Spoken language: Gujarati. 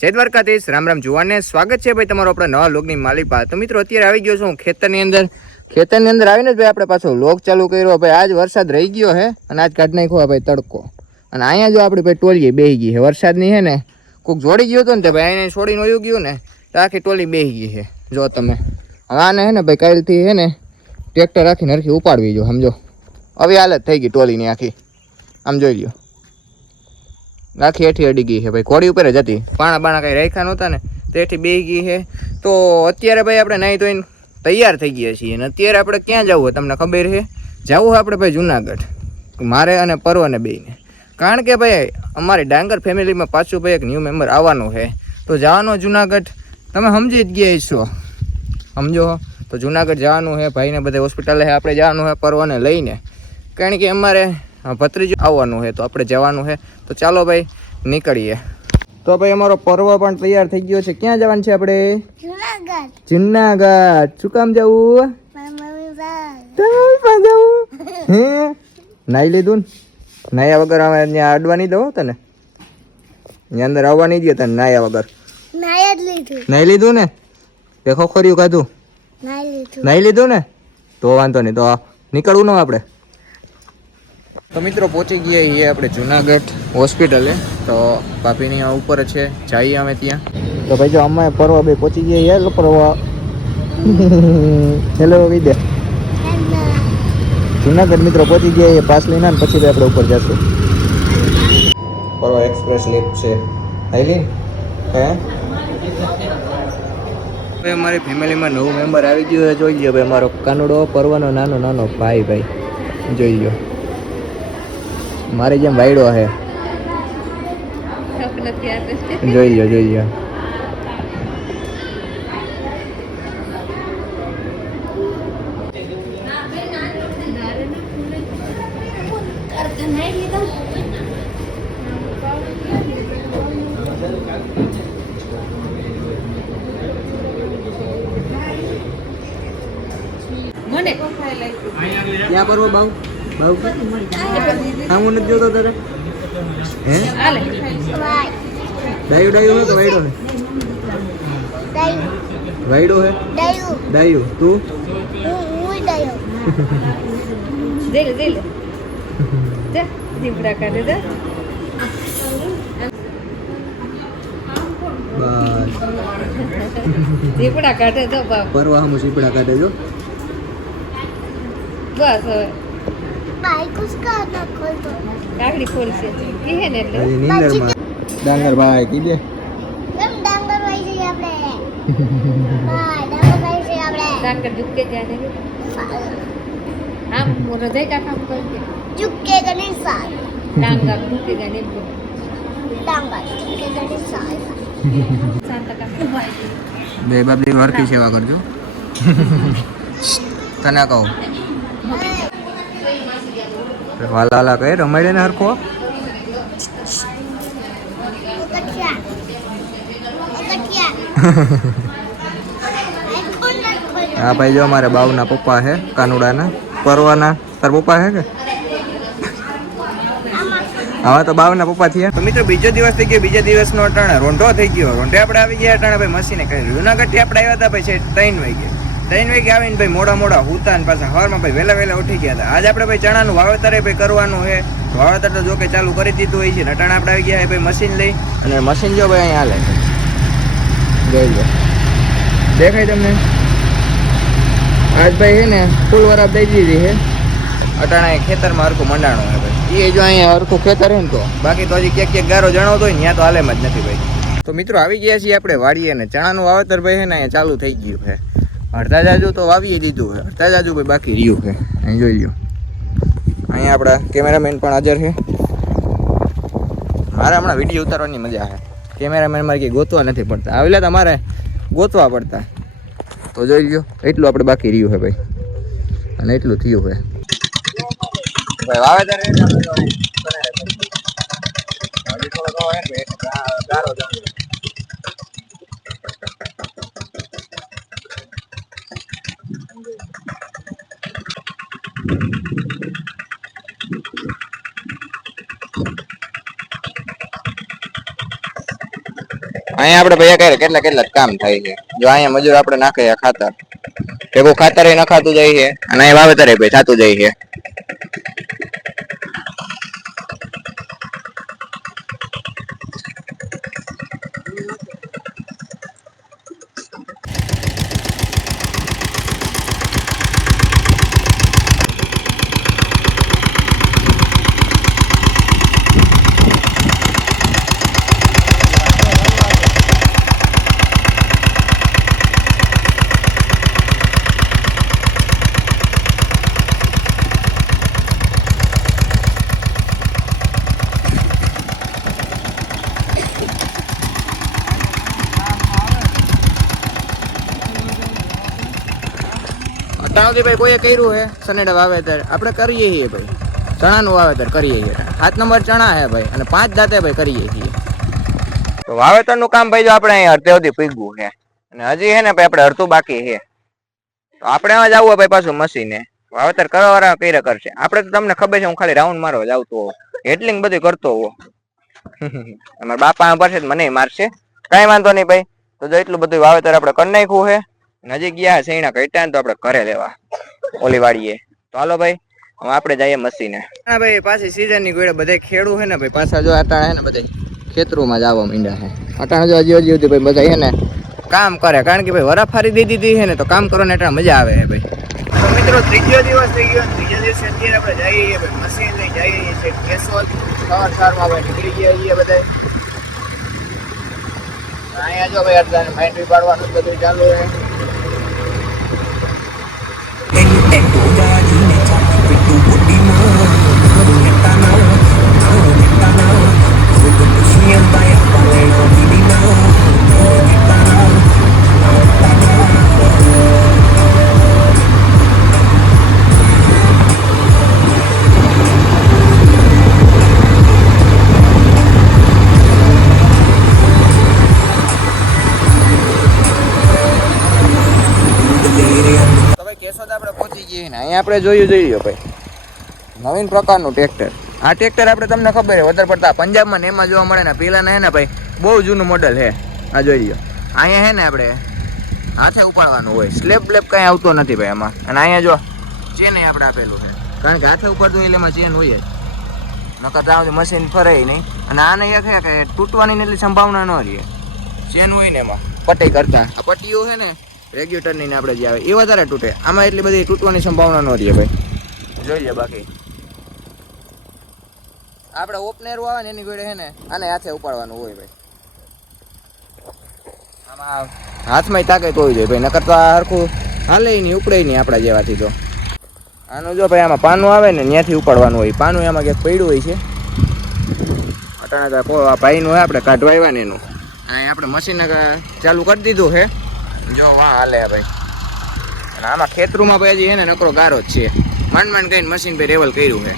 જય દ્વારકાધીશ, રામ રામ જુવાનને સ્વાગત છે ભાઈ તમારો આપણા નવા લોગની માલિપા તો મિત્રો, અત્યારે આવી ગયો છું ખેતરની અંદર. ખેતરની અંદર આવીને જ ભાઈ આપણે પાછો લોક ચાલુ કર્યો. ભાઈ, આજ વરસાદ રહી ગયો હે અને આજ કાઢ નાખ્યો ભાઈ તડકો. અને અહીંયા જો આપણે ભાઈ ટોલીએ બેહી ગઈ છે વરસાદની હે ને કોઈક જોડી ગયો હતો ને તે ભાઈ અહીંયા છોડીને વયું ગયું ને, તો આખી ટોલી બેહી ગઈ છે જો તમે, હવે આને હે ને ભાઈ કાલથી હે ને ટ્રેક્ટર રાખીને હરખી ઉપાડવી જો, સમજો. આવી હાલત થઈ ગઈ ટોલીની આખી. આમ જોઈ લ્યો. આખી હેઠી અડી ગઈ છે ભાઈ. ઘોડી ઉપર જ હતી. પાણા બાણા કંઈ રાખ્યા નહોતા ને. તો હેઠી બે ગઈ છે. તો અત્યારે ભાઈ આપણે નાહી ધોઈને તૈયાર થઈ ગયા છીએ. અને અત્યારે આપણે ક્યાં જવું તમને ખબર છે? જવું આપણે ભાઈ જુનાગઢ. મારે અને પર્વને બેને કારણ કે ભાઈ, અમારી ડાંગર ફેમિલીમાં પાછું ભાઈ એક ન્યૂ મેમ્બર આવવાનું છે. તો જવાનું જુનાગઢ. તમે સમજી જ ગયા છો સમજો તો જુનાગઢ જવાનું છે. ભાઈને બધે હોસ્પિટલે આપણે જવાનું છે પર્વને લઈને. કારણ કે અમારે ભત્રીજો આવવાનું છે તો આપણે જવાનું છે. તો ચાલો ભાઈ નીકળીએ. તો ભાઈ અમારો પર્વ પણ તૈયાર થઈ ગયો છે. ક્યાં જવાનું છે આપણે? જુનાગઢ. શું કામ જવું? હે? નાઈ લીધું ને? નાયા વગર અમે ત્યાં અડવા નહીં દો તને. ત્યાં અંદર આવવા નહીં દે તને નાયા વગર. નાઈ લીધું ને? તે ખોખર્યું કાધું નાઈ લીધું ને? તો વાંધો નહીં તો નીકળવું ન આપણે. તો મિત્રો પહોંચી ગયા છીએ આપણે જુનાગઢ હોસ્પિટલે. તો બાપીની આ ઉપર છે, જઈએ અમે ત્યાં. તો ભાઈ જો અમે પરવા ભાઈ પહોંચી ગયા હેલો પરવા હેલો વિદ્યા. જુનાગઢ મિત્રો પહોંચી ગયા છીએ, પાસ લઈને પછી આપણે ઉપર જશું. પરવા એક્સપ્રેસ લેફ્ટ છે. આઈલી હે? ભાઈ અમારી ફેમિલીમાં નવું મેમ્બર આવી ગયું જોઈ ગયો ભાઈ, અમારો કાનુડો, પરવાનો નાનો નાનો ભાઈ ભાઈ. જોઈ લો મારી જેમ વાયડો છે. જોઈ લો જોઈ લો મને. ક્યાં કરવો બાઉ? બાઉ આમ હું નથી જોતો તારે? હે? ડાયું ડાયું હે કે વાયડો હે. વાયડો હે? ડાયું. તું? જઈ લે દે લે દે દીપડા કાઢે દે દીપડા કાઢે તો બાપ. પરવા હમ સીપડા કાઢે જો. બસ હવે. ના ખોલશે કહે ને એટલે? નીંદરમાં ડાંગર ભાઈ કીધે કેમ ડાંગર વાઈ જઈએ આપણે. હા ડાંગર ભાઈ જઈએ આપણે. ડાંગર ઝુકે જાય ને આમ હૃદય ચુક્કે ગણી સાલ. ડાંગર ઝુકે ડાંગર ગણી સાલ. શાંત કાકા. બે બાપની વર્કી સેવા કરજો. તને કહું. વાલા વાલા કહે રમાડે ને હરખો. આ ભાઈ જો અમારે બાવના પપ્પા છે કાનુડાના પરવાના. તાર પપ્પા છે કે? હવે તો બાવના પપ્પા થયા. તો મિત્રો બીજો દિવસ થઈ ગયો બીજા દિવસનો અટાણે રોંઢો થઈ ગયો. રોંઢે આપણે આવી ગયા અટાણે ભાઈ મસીને કહી જુનાગઢથી આપણે આવ્યા હતા પછી છે ત્રણ વાગે ત્રણ વાગે આવીને ભાઈ મોડા મોડા હુતા ને પાછા હવારમાં ભાઈ વહેલા વહેલા ઉઠી ગયા હતા. આજે આપણે ભાઈ ચણાનું વાવેતર ભાઈ કરવાનું છે. વાવેતર તો જો કે ચાલુ કરી દીધું હોય છે. ને અટાણે આપણે આવી ગયા ભાઈ મશીન લઈ. અને મશીન જો ભાઈ અહીંયા હાલે. જોઈ લો. દેખાય તમને? આજ ભાઈ છે ને ફૂલ વરાપ દઈ દીધી છે. અટાણા ખેતરમાં હરખું મંડાણું છે ભાઈ. એ જો અહીંયા હરખું ખેતર છે ને તો. બાકી તો હજી ક્યાંક ક્યાંક ગારો જણાવતો હોય ત્યાં તો હાલેમ જ નથી ભાઈ. તો મિત્રો આવી ગયા છીએ આપણે વાડીએ ને ચણાનું વાવેતર ભાઈ છે ને અહીંયા ચાલુ થઈ ગયું છે. અડધા જાજુ તો વાવીએ દીધું છે. અડધા જાજુ ભાઈ બાકી રહ્યું છે. અહીં જોઈ લો અહીંયા આપણા કેમેરામેન પણ હાજર છે. મારે હમણાં વીડિયો ઉતારવાની મજા છે. કેમેરામેન મારે કંઈ ગોતવા નથી પડતા. આવેલા તમારે ગોતવા પડતા. તો જોઈ લો એટલું આપણે બાકી રહ્યું છે ભાઈ. અને એટલું થયું છે. ભાઈ, વાવેતર અહીંયા આપણે ભૈયા કહે કેટલા કેટલા કામ થાય છે. જો અહીંયા મજૂર આપણે નાખે ખાતર. ભેગું ખાતર નખાતું જાય છે અને અહીંયા વાવેતર થતું જાય છે. અત્યાર સુધી ભાઈ કોઈએ કર્યું હે? સનેડા વાવેતર. આપણે કરીએ છીએ ભાઈ. ચણાનું વાવેતર કરીએ છીએ. સાત નંબર ચણા હે ભાઈ. અને પાંચ દાંતે ભાઈ કરીએ છીએ. તો વાવેતરનું કામ ભાઈ જો આપણે અહીં અડધે સુધી પીગવું છે અને હજી છે ને ભાઈ આપણે અડધું બાકી હે તો આપણે એમાં જવું ભાઈ પાછું મશીને. વાવેતર કરવા વાળા કઈ કરશે. આપણે તો તમને ખબર છે, હું ખાલી રાઉન્ડ મારવા જ આવતો હોઉં હેટલિંગ બધું કરતો હોઉં. અમારા બાપા પડશે મને મારશે. કાંઈ વાંધો નહીં ભાઈ. તો જો એટલું બધું વાવેતર આપણે કરી નાખ્યું છે. નજીક ગયા સૈણા કટ્યા ને તો આપણે ઘરે લેવા ઓલી વાડીએ. તો હાલો ભાઈ, હવે આપણે જઈએ મસીને. હા ભાઈ, પાછી સીઝનની ગોળે બધા ખેડૂ છે ને ભાઈ, પાછા જો અટાણા છે ને બધા ખેતરોમાં જવા માંડ્યા હે. અટાણા જો હજી હજી સુધી ભાઈ બધા હે ને કામ કરે. કારણ કે ભાઈ વરાફારી દઈ દીધી છે ને તો કામ કરવાની એટલે મજા આવે હે ભાઈ. મિત્રો, ત્રીજો દિવસ થઈ ગયો ત્રીજો દિવસે અત્યારે આપણે જઈએ ભાઈ મશીન લઈ જઈએ છીએ કેશોદ. સવાર સવારમાં ભાઈ નીકળી ગયા છીએ બધા. અહીંયા જો ભાઈ અડધા માઇન્ડ પાડવાનું બધું ચાલુ છે કેશોદ આપણે પહોંચી ગઈએ ને અહીંયા આપણે જોયું જોઈએ ભાઈ. નવીન પ્રકારનું ટ્રેક્ટર આ ટ્રેક્ટર આપણે તમને ખબર છે, વધારે પડતા પંજાબમાં ને એમાં જોવા મળે ને પેલાના હે ને ભાઈ, બહુ જૂનું મોડલ છે. આ જોઈ લો અહીંયા હે ને આપણે હાથે ઉપાડવાનું હોય. સ્લેબ બ્લેબ કાંઈ આવતો નથી ભાઈ એમાં અને અહીંયા જો ચેન આપણે આપેલું છે. કારણ કે હાથે ઉપાડતું એટલે એમાં ચેન હોય નકર ત્યાં મશીન ફરે નહીં. અને આને એક છે કે તૂટવાની એટલી સંભાવના ન રહે. ચેન હોય ને એમાં. પટ્ટી કરતા. આ પટ્ટીઓ છે ને રેગ્યુલેટરની આપણે જે આવે, એ વધારે તૂટે. આમાં એટલી બધી તૂટવાની સંભાવના ન રહે ભાઈ. જોઈ લે બાકી. આપણે ઓપનેર આવે ને એની જોડે હે ને આને હાથે ઉપાડવાનું હોય ભાઈ. આમાં હાથમાં તાકાત હોવી જોઈએ ભાઈ નકર તો આ હરખું હાલે નહીં ઉપડે નહીં આપણા જેવાથી તો. આનું જો ભાઈ આમાં પાનું આવે ને ત્યાંથી ઉપાડવાનું હોય. પાનું એમાં ક્યાંક પડ્યું હોય છે. અટાણા કો આ ભાઈનું હોય આપણે કાઢવા આવ્યા એનું અહીં આપણે મશીન ચાલુ કરી દીધું છે જો વાહ હાલે ભાઈ. અને આમાં ખેતરુમાં ભાઈ હજી એને નકરો ગારો જ છે. માંડ માંડ કઈ મશીન ભાઈ રેવલ કર્યું છે